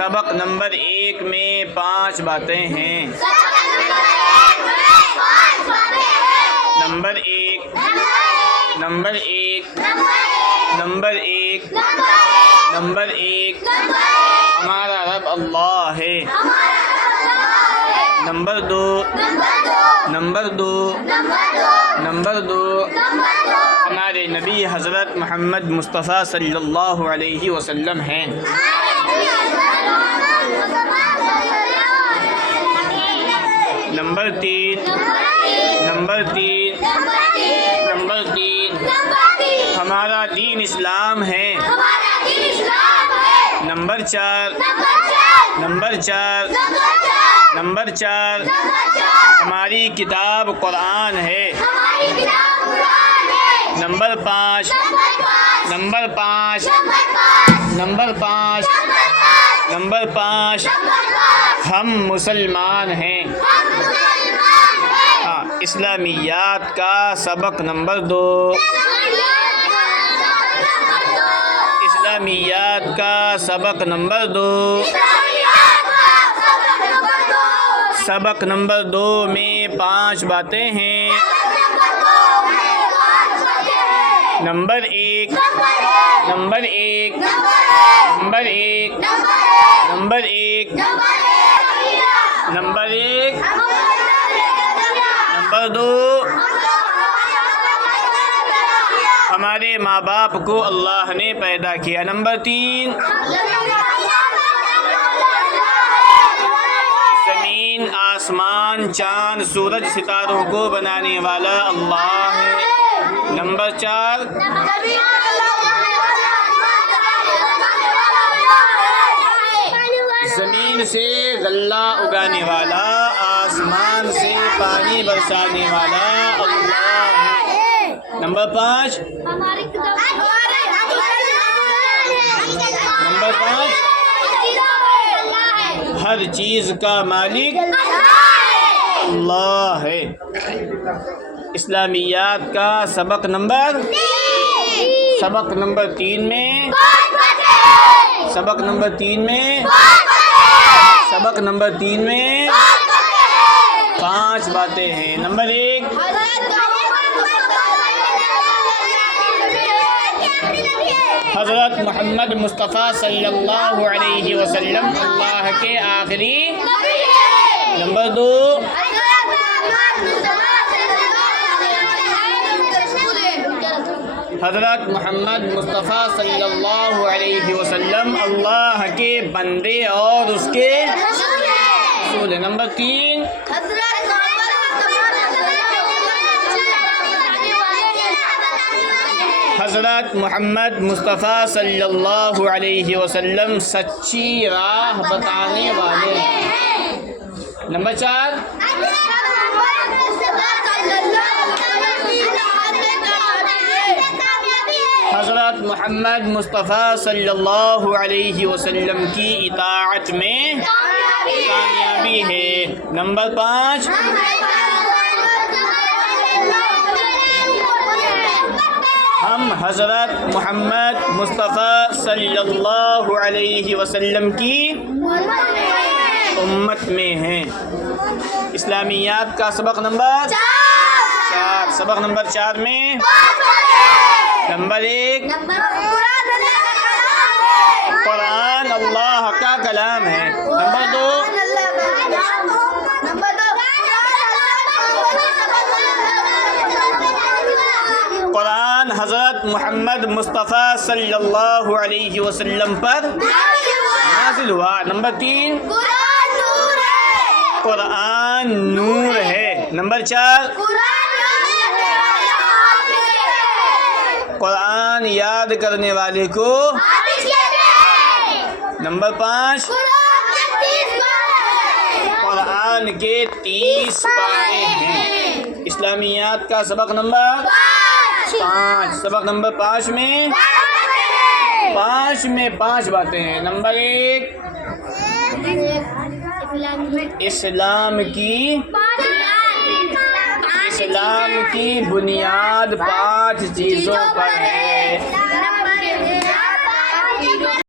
سبق نمبر 1 میں 5 باتیں ہیں۔ نمبر 1 نمبر 1 نمبر 1 نمبر 1 ہمارا رب اللہ ہے۔ نمبر 2 نمبر 2 نمبر 2 ہمارے نبی حضرت محمد مصطفیٰ صلی اللہ علیہ وسلم ہیں۔ نمبر 3 نمبر 3 نمبر 3 ہمارا دین اسلام ہے۔ نمبر 4 نمبر 4 نمبر 4 ہماری کتاب قرآن ہے۔ نمبر 5 نمبر 5 نمبر 5 نمبر 5 ہم مسلمان ہیں۔ اسلامیات کا سبق نمبر 2 اسلامیات کا سبق نمبر 2 سبق نمبر 2 میں 5 باتیں ہیں۔ Number 1 number 1 number 1 number 1 number 1 number 2 ہمارے ماں باپ کو اللہ نے پیدا کیا۔ نمبر 3 زمین آسمان چاند سورج ستاروں کو بنانے والا اللہ ہے۔ نمبر 4 زمین سے غلہ اگانے والا آسمان سے پانی برسانے والا اللہ ہے۔ نمبر 5 نمبر 5 ہر چیز کا مالک اللہ ہے۔ اسلامیات کا سبق نمبر 3 میں سبق نمبر 3 میں 5 باتیں ہیں۔ نمبر 1 حضرت محمد مصطفیٰ صلی اللہ علیہ وسلم اللہ کے آخری۔ نمبر 2 حضرت محمد مصطفیٰ صلی اللہ علیہ وسلم اللہ کے بندے اور اس کے رسول۔ نمبر 3 حضرت محمد مصطفیٰ صلی اللہ علیہ وسلم سچی راہ بتانے والے ہیں۔ نمبر 4 حضرت محمد مصطفیٰ صلی اللہ علیہ وسلم کی اطاعت میں کامیابی ہے۔ نمبر 5 ہم حضرت محمد مصطفیٰ صلی اللہ علیہ وسلم کی امت میں ہیں۔ اسلامیات کا سبق نمبر 4 سبق نمبر 4 میں نمبر 1 قرآن اللہ کا کلام ہے۔ نمبر 2 قرآن حضرت محمد مصطفیٰ صلی اللہ علیہ وسلم پر نازل ہوا۔ نمبر 3 قرآن نور ہے۔ نمبر 4 قرآن یاد کرنے والے کو۔ نمبر 5 قرآن کے 30 پارے ہیں۔ اسلامیات کا سبق نمبر 5 سبق نمبر 5 میں 5 باتیں ہیں۔ نمبر 1 اسلام کی بنیاد 5 چیزوں پر ہے۔